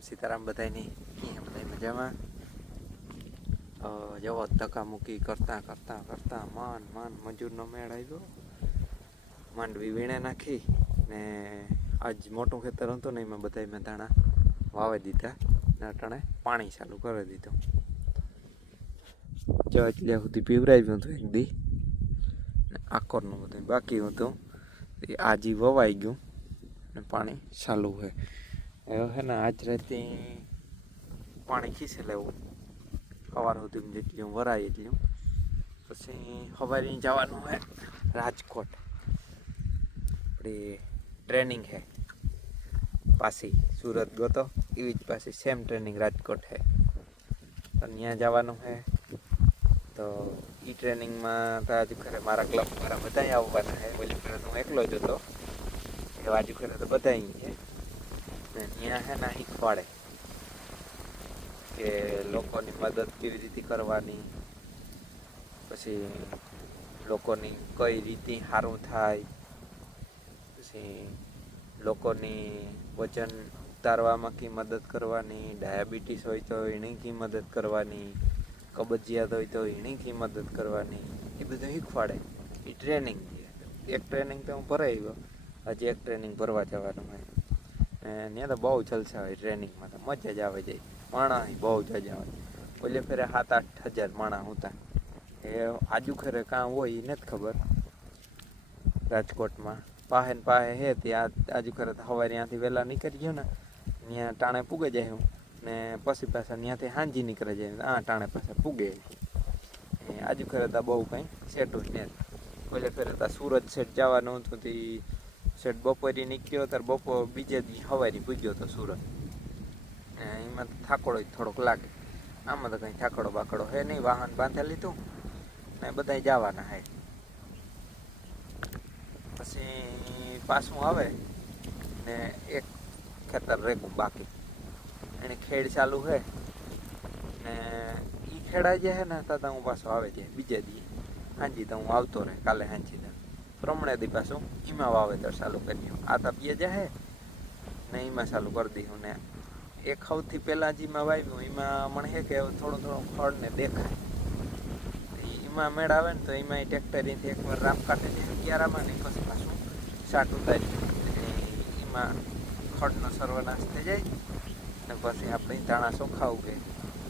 સીતારામ બધાની બધા મજામાં. જવો ધક્કા મૂકી કરતા કરતા કરતા મન મજૂરનો મેળ આવ્યો. માંડવી વીણે નાખી ને આજ મોટું ખેતર હતું ને એમાં બધા મેં દાણા વાવી દીધા ને અટાણે પાણી ચાલુ કરી દીધું. જો એટલે સુધી પીવરાવ્યું હતું એક દી ને આકોરનું બધું બાકી હતું એ આજે વવાઈ ગયું ને પાણી ચાલુ છે. હવે હે ને આજ રાતે પાણી ખીસે લેવું સવાર સુધી જેટલું વરાય એટલું, પછી સવારે જવાનું છે રાજકોટ. આપણી ટ્રેનિંગ છે પાછી સુરત ગયો એવી જ પાછી સેમ ટ્રેનિંગ રાજકોટ છે, તો ત્યાં જવાનું છે. તો એ ટ્રેનિંગમાં તો આજુ ખરે મારા ક્લબવાળા બધા આવવાના છે. ઓલી ફેરે તો હું એકલો જ હતો, એ આજુ ખરે તો બધા છે ને ત્યાં છે ને શીખવાડે કે લોકોની મદદ કેવી રીતે કરવાની, પછી લોકોની કઈ રીતે સારું થાય, પછી લોકોની વજન ઉતારવામાં કી મદદ કરવાની, ડાયાબિટીસ હોય તો એની કી મદદ કરવાની, કબજિયાત હોય તો એની કી મદદ કરવાની, એ બધું શીખવાડે. એ ટ્રેનિંગ છે. એક ટ્રેનિંગ તો હું ભરાઈ ગયો, હજી એક ટ્રેનિંગ ભરવા જવાનું હોય. ત્યાં તો બહુ જલસા હોય ટ્રેનિંગમાં, તો મજા જ આવે જાય. માણસ બહુ જ આવે. ઓલે ફેરે 7-8 હજાર માણસ હતા. એ આજુ ખરે કાં હોય એ નથી ખબર. રાજકોટમાં પાહે ને પાહે હે ત્યાં આજુ ખરે સવારે ત્યાંથી વહેલા નીકળી ગયો ને ત્યાં ટાણે પૂગે જાય હું ને પછી પાછા ત્યાંથી હાંજી નીકળે જાય ટાણે પાછા પૂગે. આજુ ખરે તો બહુ કંઈ સેટું જ નથી. ઓલે ફેરે તો સુરત સેટ જવાનું હતું તે સેટ બપોરે નીકળ્યો ત્યારે બપોર બીજે દી સવારે પૂગ્યો હતો સુરત. એમાં તો થાકડો જ થોડોક લાગે. આમાં તો કંઈ થાકડો બાકડો હે નહીં, વાહન બાંધે લીધું ને બધા જવાના હે. પછી પાછું આવે ને એક ખેતર રેગું બાકી એને ખેડ ચાલુ છે ને એ ખેડા જે છે ને તો હું પાછો આવે છે બીજે દી હાંજી તો હું આવતો રહે. કાલે હાંજી તો પ્રમણે દી પાછું એમાં વાવેતર ચાલુ કર્યું. આ તો બે જાય ને એમાં ચાલુ કરી દીધું. ને એક સૌથી પહેલાં જેમાં વાવ્યું એમાં મને છે કે થોડો ખડ ને દેખાય એમાં મેળ આવે ને તો એમાં એ ટ્રેક્ટરીથી એકવાર રાપ કાઢે છે ક્યારામાં ને પછી પાછું શાટ ઉતારી એમાં ખડનો સર્વનાશ થઈ જાય ને પછી આપણે દાણા ચોખાવું કે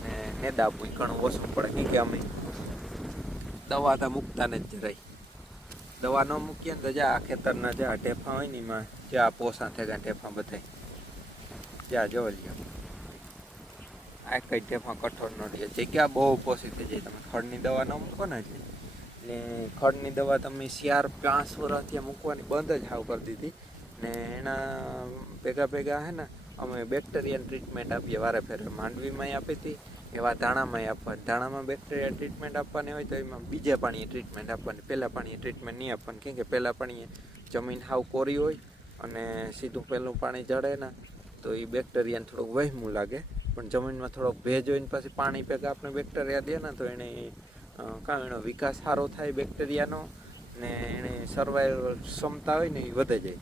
ને નેદાવું ઘણું ઓછું પડે. કે અમે દવા તો મૂકતા ને જ જરાય. દવા ન મૂકીએ ને તો જા ખેતરના જા ઢેફા હોય ને એમાં જ્યાં પોસા થઈ ગયા ઢેફા બધા જ્યાં જોઈ લ્યો. આ કઈ ઢેફા કઠોળ ન રહે જગ્યા બહુ પોસી થઈ જાય. તમે ખડની દવા ન મૂકો ને એટલે ખડની દવા તમે 4-5 વર્ષ ત્યાં મૂકવાની બંધ જ હાવ કરી દીધી ને એના ભેગા હે ને અમે બેક્ટેરિયન ટ્રીટમેન્ટ આપીએ વારે ફેરે. માંડવીમાંય આપી હતી, એવા દાણામાંય આપવાની. દાણામાં બેક્ટેરિયા ટ્રીટમેન્ટ આપવાની હોય તો એમાં બીજા પાણીએ ટ્રીટમેન્ટ આપવાની, પહેલાં પાણીએ ટ્રીટમેન્ટ નહીં આપવાની. કેમ કે પહેલાં પાણીએ જમીન હાવ કોરી હોય અને સીધું પહેલું પાણી જડે ને તો એ બેક્ટેરિયાને થોડુંક વહેમું લાગે. પણ જમીનમાં થોડોક ભેજ હોય ને પછી પાણી ભેગા આપણે બેક્ટેરિયા દે ને તો એને કાં એનો વિકાસ સારો થાય બેક્ટેરિયાનો ને એને સર્વાઈવલ ક્ષમતા હોય ને એ વધે જાય.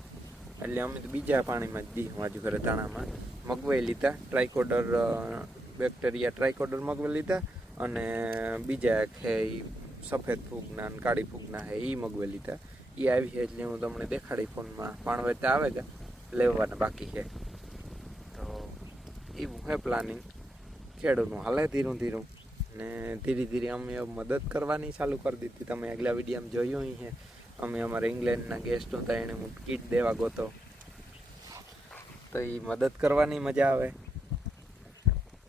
એટલે અમે તો બીજા પાણીમાં જ દીધું. આજુ ઘરે દાણામાં મગવાઈ લીધા ટ્રાયકોડર બેક્ટેરિયા ટ્રાયકોડર મગવાઈ લીધા અને બીજા છે સફેદ ફૂગના અને કાળી ફૂગના છે એ મગવાઈ લીધા. એ આવી છે એટલે હું તમને દેખાડી ફોનમાં પાણવેતા આવે કે લેવાના બાકી છે. તો એવું છે પ્લાનિંગ. ખેડૂતનું હાલે ધીરું ધીરું ને ધીરે ધીરે અમે મદદ કરવાની ચાલુ કરી દીધી. તમે આગલા વિડીયોમાં જોયું છે અમે અમારા ઇંગ્લેન્ડના ગેસ્ટ હતા એને હું કીટ દેવા ગોતો તો એ મદદ કરવાની મજા આવે.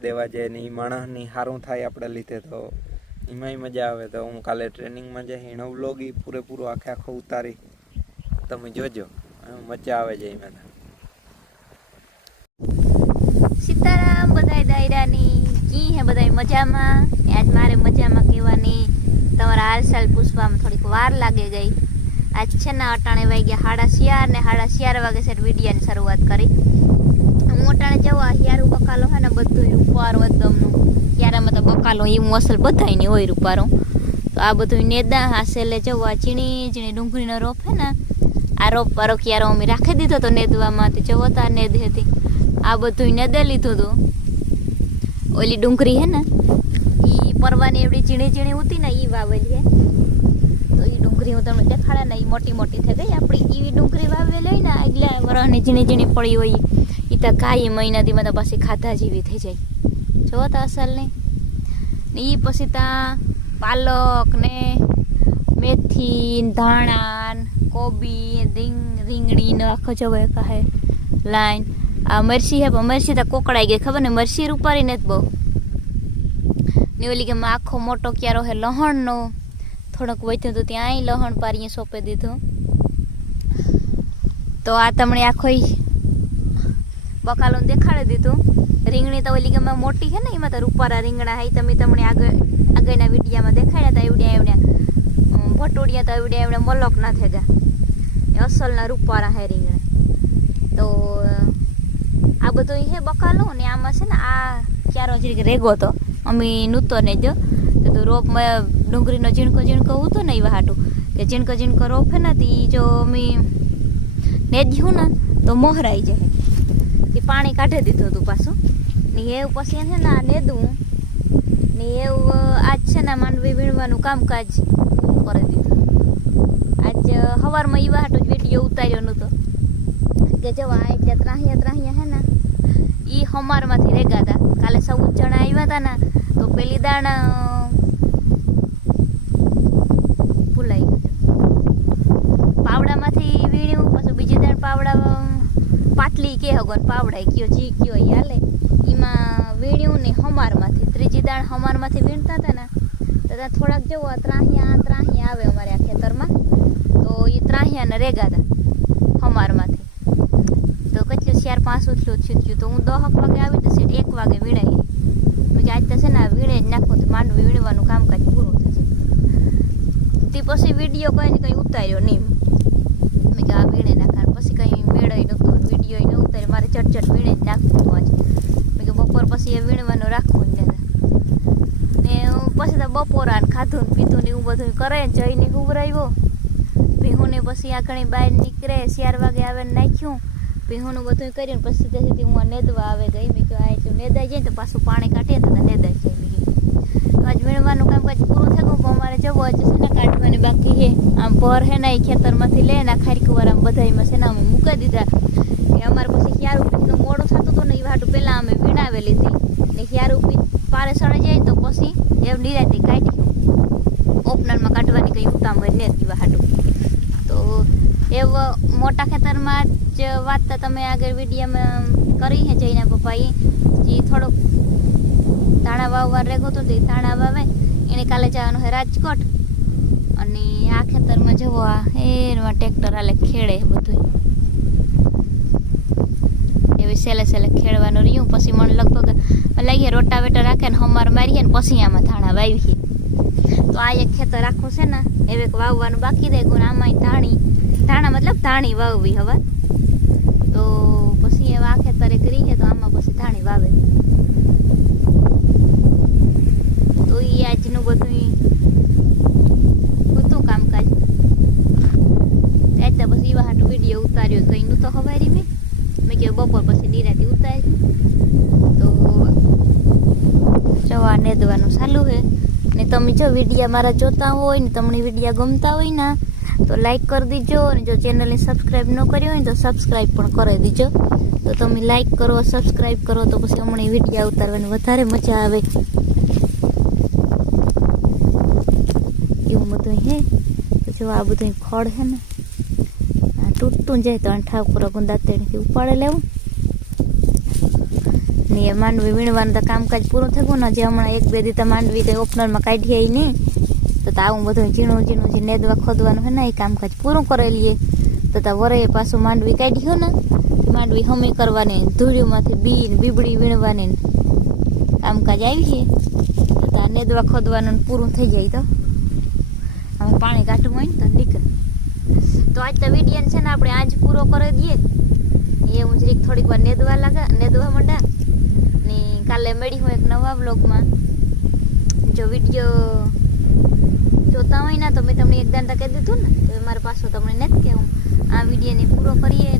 દેવા જાય ને એ માણસની સારું થાય આપણે લીધે તો એમાંય મજા આવે. તો હું કાલે ટ્રેનિંગમાં જઈ એનો વ્લોગ એ પૂરેપૂરો આખો ઉતારી તમે જોજો, મજા આવે છે એમાં. સીતારામ બધાય દાયરાની કી હે બધાય મજામાં. આજ મારે મજામાં કહેવાની તમારા હાલચાલ પૂછવામાં થોડીક વાર લાગે ગઈ. આજ છે ને અટાણે વાગ્યા 6:30 ને 6:30 વાગે છે વિડીયોની શરૂઆત કરી. હું અટાણે જવા હિયારું બકાલો હે ને બધું રૂપારો એકદમનું હિયારામાં તો બકાલો એવું અસલ બધાય નહીં હોય રૂપારો. તો આ બધું નેદા હાસેલે જવા ઝીણી ડુંગળીનો રોપ હે ને આ રોપ વારો ક્યારો અમે રાખી દીધો તો નેદવામાં. તો જવો તો આ નેદ હતી આ બધું નદે લીધું હતું. ઓલી ડુંગળી હે ને ઈ પરવાની એવડી ઝીણી ઝીણી હતી ને ઈ વાવેલી હે. તો ઈ ડુંગળી હું તમને દેખાડે ને ઈ મોટી મોટી થઈ ગઈ. આપણી ઈ ડુંગળી વાવેલી હોય ને આગલા વરસની ઝીણી ઝીણી પડી હોય ઈ તો કાંઈ મહિનાથી મને પાછી ખાધા જેવી થઈ જાય. જો તો અસલ નહીં. ઈ પછી ત્યાં પાલક ને મેથી ધાણા કોબી રીંગણી ને આખો જવો કહે લાઈન. આ મરસી હે પણ મરસી તો કોકડાઈ ગઈ ખબર ને. મરસી રૂપારી ને જ બહુ ને ઓલી કે આખો મોટો ક્યારો હે લહણનો થોડોક વધ્યું હતું ત્યાં લહણ પારીએ સોંપી દીધું. તો આ તમને આખો બકાલો દેખાડી દીધું. રીંગણી તો ઓલી કે મોટી છે ને એમાં તો રૂપારા રીંગણા હે તમને આગળના વિડીયામાં દેખાડ્યા હતા. એવડ્યા ભટુડિયા તો એવડ્યા મલક ના થઈ ગયા. અસલના રૂપારા હે રીંગણા. તો આ બધું હે બકાલો ને આમાં છે ને આ ક્યારો જરીક રેગો તો અમે નૂતો ને જો તો રોપ ડુંગળીનો ઝીણકો હતો ને એવા હાટું કે ઝીણકો રોપ હે ને તી જો અમે નેજ્યું ને તો મોહરાઈ જાય. તે પાણી કાઢી દીધું હતું પાછું ને એવું પછી છે ને આ નેદવું ને એવું આજ છે ને માંડવી વીણવાનું કામકાજ પૂરું કરી દીધું. આજ સવારમાં એવા હાટું જ વિડીયો ઉતાર્યો નહોતો કે જવા એટલે ત્રાહિયા હે ને એ હમારમાંથી રેગા હતા. કાલે 14 જણા આવ્યા હતા ને તો પેલી દાણ ભૂલાઈ ગયું. પાવડામાંથી વીણ્યું પછી બીજી દાણ પાવડા પાટલી કે હગન પાવડા કયો જી કયો હાલે એમાં વીણ્યું ને હમારમાંથી. ત્રીજી દાણ હમારમાંથી વીણતા હતા ને તો ત્યાં થોડાક જવો ત્રાહિયા આવે અમારે આ ખેતરમાં. તો એ ત્રાહિયાને રેગા હતા હમારમાંથી. તો કેટલું 4-5 ઉછલું થયું. તો હું 10 વાગે આવી તો 1 વાગે વીણાઈ. મેં આજ તો છે ને વીણે જ નાખું તો માંડવી વીણવાનું કામકાજ પૂરું થશે. તે પછી વિડીયો કંઈ ઉતાર્યો નહીં. મેં કે આ વીણે નાખા પછી કંઈ મેળાઈ નહોતું વિડીયો ન ઉતાર્યો. મારે ચટચટ વીણે જ નાખવું હતું આજે. મેં કે બપોર પછી એ વીણવાનું રાખવું જ ને પછી તો બપોરા ને ખાધું ને પીધું ને એવું બધું કરે જઈને ઉભરાવ્યો. ભીહુને પછી આ ઘણી બહાર નીકળે 4 વાગે આવે ને નાખ્યું. ભીહુનું બધું કર્યું ને પછી સીધી હું નેદવા આવે ગઈ. મેં કહ્યું આ એટલું નેદાઈ જાય તો પાછું પાણી કાઢીએ તો નેદાઈ જાય. મેં કીધું આજ વીણવાનું કામકાજ પૂરું થયું પણ અમારે જવું આજે છે ને કાઢવાની બાકી છે. આમ ભર હે ને એ ખેતરમાંથી લે ને ખારીકવાર આમ બધામાં છે ને અમે મૂકી દીધા. એ અમારે પછી હિયારું મોડું થતું હતું ને એ વાટું પહેલાં અમે વીણાવેલી હતી ને હિયારું પારે સળે જાય તો પછી એમ નિરાતે કાઢ્યું. ઓપનરમાં કાઢવાની કંઈ ઉતામળ ને એવા હાટું. તો એવો મોટા ખેતરમાં જ વાત તો તમે આગળ વિડીયોમાં કરી છે જઈને પપ્પાએ જે થોડોક ધાણા વાવવા રેગો તો તે ધાણા વાવે એને કાલે જવાનું છે રાજકોટ. અને આ ખેતરમાં જવો આ એમાં ટ્રેક્ટર હાલે ખેડે બધું એવી સેલે ખેડવાનું રહ્યું. પછી મને લગભગ લાગીએ રોટાવેટર રાખે ને હમાર મારીએ ને પછી આમાં ધાણા વાવીએ. તો આ એક ખેતર આખું છે ને એવે વાવવાનું બાકી રહે ગયું. આમાં ધાણા મતલબ ધાણી વાવવી હવે. તો પછી હવે આ ખેતરે કરી છે તો આમાં પછી ધાણી વાવે. તો એ આજનું બધું હતું કામકાજ. એટલે પછી એવા હાટું વિડીયો ઉતાર્યો કંઈ નહોતો હવારી મેં કહ્યું બપોર પછી નિરાતી ઉતાર્યું. તો જવા નેદવાનું ચાલુ છે. ને તમે જો વિડીયા મારા જોતા હોય ને તમને વિડીયા ગમતા હોય ને તો લાઈક કરી દીજો. અને જો ચેનલને સબસ્ક્રાઈબ ન કરી હોય ને તો સબસ્ક્રાઈબ પણ કરી દીજો. તો તમે લાઈક કરો સબસ્ક્રાઈબ કરો તો પછી હમણાં વિડીયા ઉતારવાની વધારે મજા આવે. એવું બધું હે. તો જો આ બધું ખડ છે ને આ તૂટતું જાય તો ઠાકોર ગુંદા તેણીથી ઉપાડે લેવું. ને એ માંડવી વીણવાનું તો કામકાજ પૂરું થયું ને. જે હમણાં 1-2 દી તો માંડવી તો ઓપનરમાં કાઢીએ નહીં તો આવું બધું ઝીણું જે નેદવા ખોદવાનું છે ને એ કામકાજ પૂરું કરેલીએ. તો વરે પાછું માંડવી કાઢ્યું ને માંડવી હમી કરવાની ધૂળીમાંથી બીબડી વીણવાની કામકાજ આવી છે. તો આ નેદવા ખોદવાનું પૂરું થઈ જાય તો હવે પાણી કાઢવું હોય ને તો નીકળે. તો આજ તો વિડીયો છે ને આપણે આજ પૂરો કરી દઈએ. એ હું જરીક થોડીક વાર નેદવા માંડા ને કાલે મળી હું એક નવા બ્લોગમાં. જો વિડીયો જોતા હોય ને તો મેં તમને એકદમ તો કહી દીધું ને તો મારા પાછું તમને નથી કહેવું. આ વિડીયોને પૂરો કરીએ